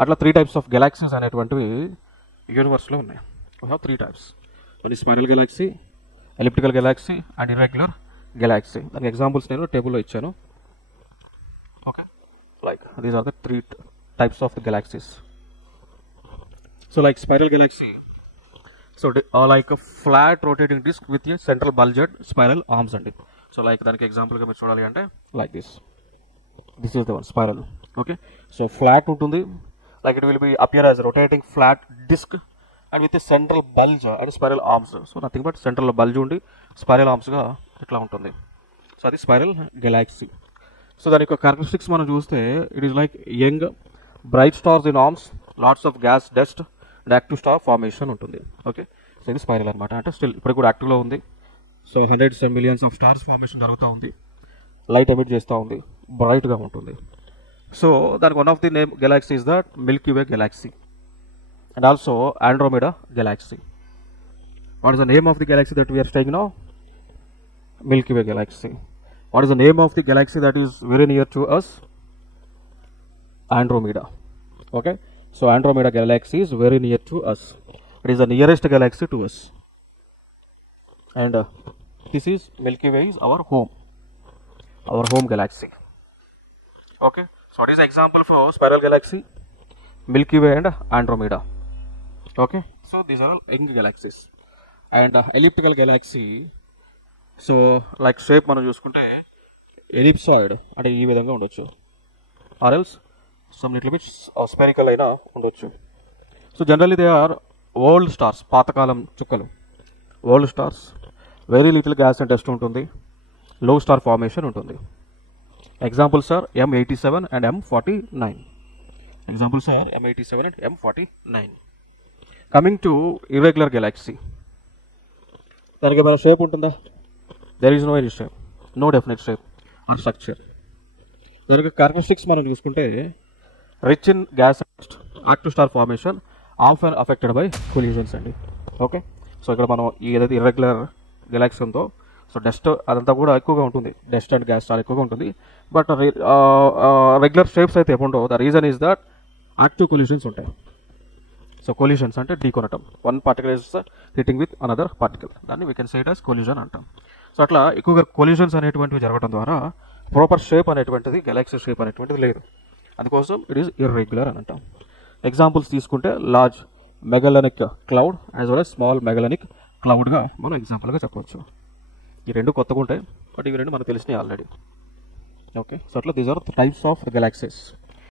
అట్లా 3 types of galaxies అనేటువంటివి యూనివర్స్లో ఉన్నాయి. We have 3 types. వన్ ఈ spiral galaxy, elliptical galaxy and irregular galaxy. దానికి ఎగ్జాంపుల్స్ నేను టేబుల్లో ఇచ్చాను. Okay, like these are the 3 types of the galaxies. So like spiral galaxy, so like flat rotating disc with a central bulged spiral arms అండి. So like దానికి ఎగ్జాంపుల్గా మీరు చూడాలి అంటే like this is the one spiral. Okay, so flat ఉంటుంది, like it will be appear as rotating flat disk and with central bulge and spiral arms. So nothing but central bulge ఉండి spiral ఆర్మ్స్గా ఇట్లా ఉంటుంది. So అది spiral galaxy. So దాని యొక్క characteristics మనం చూస్తే it is like young bright stars in arms, lots of gas dust and active star formation ఉంటుంది. ఓకే, సో ఇది స్పైరల్ అనమాట. అంటే స్టిల్ ఇప్పుడు కూడా యాక్టివ్లో ఉంది. So hundreds and millions of stars formation జరుగుతూ ఉంది, లైట్ ఎమిట్ చేస్తూ ఉంది, బ్రైట్గా ఉంటుంది. సో దానికి one of the name galaxy is that Milky Way galaxy and also Andromeda galaxy. What is the name of the galaxy that we are staying now? Milky Way galaxy. What is the name of the galaxy that is very near to us? Andromeda. Okay, so Andromeda galaxy is very near to us. It is the nearest galaxy to us, and this is Milky Way is our home galaxy. Okay, so what is the example for spiral galaxy, Milky Way and Andromeda? Okay, so these are all young galaxies. And elliptical galaxy, so like shape మనం చూసుకుంటే ellipsoid అంటే ఈ విధంగా ఉండొచ్చు, or else some little bit spherical అయినా ఉండొచ్చు. So generally they are old stars, పాతకాలం చుక్కలు, old stars, very little gas and dust ఉంటుంది, లో స్టార్ ఫార్మేషన్ ఉంటుంది. Examples are M87 and M49. Examples are M87 and M49. Coming to irregular galaxy, దానికి ఏమైనా shape ఉంటుందా? There is no any shape, no definite shape or structure. దానికి characteristics మనం చూసుకుంటే rich in gas active star formation, often affected by collisions అండి. Okay, so ఇక్కడ మనం ఏదైతే ఇర్రెగ్యులర్ గెలాక్సీ ఉందో, సో డస్ట్ అదంతా కూడా ఎక్కువగా ఉంటుంది, డస్ట్ అండ్ గ్యాస్ చాలా ఎక్కువగా ఉంటుంది. బట్ రెగ్యులర్ షేప్స్ అయితే ఎప్పుడో the reason is that active collisions ఉంటాయి. సో కొలిజన్స్ అంటే ఢీకొనటం, one particle is hitting with another particle, దాన్ని we can say it as collision అంటాం. సో అట్లా ఎక్కువగా కొలిజన్స్ అనేటువంటివి జరగడం ద్వారా ప్రాపర్ షేప్ అనేటువంటిది, గెలాక్సీ షేప్ అనేటువంటిది లేదు. అందుకోసం ఇట్ ఈస్ ఇర్రెగ్యులర్ అని అంటాం. ఎగ్జాంపుల్స్ తీసుకుంటే large Magellanic cloud as well as small Magellanic క్లౌడ్గా మనం ఎగ్జాంపుల్గా చెప్పవచ్చు. ఈ రెండు కొత్తగా ఉంటాయి, బట్ ఇవి రెండు మనకు తెలిసినాయి ఆల్రెడీ. ఓకే, సో అట్లా these are the types of galaxies.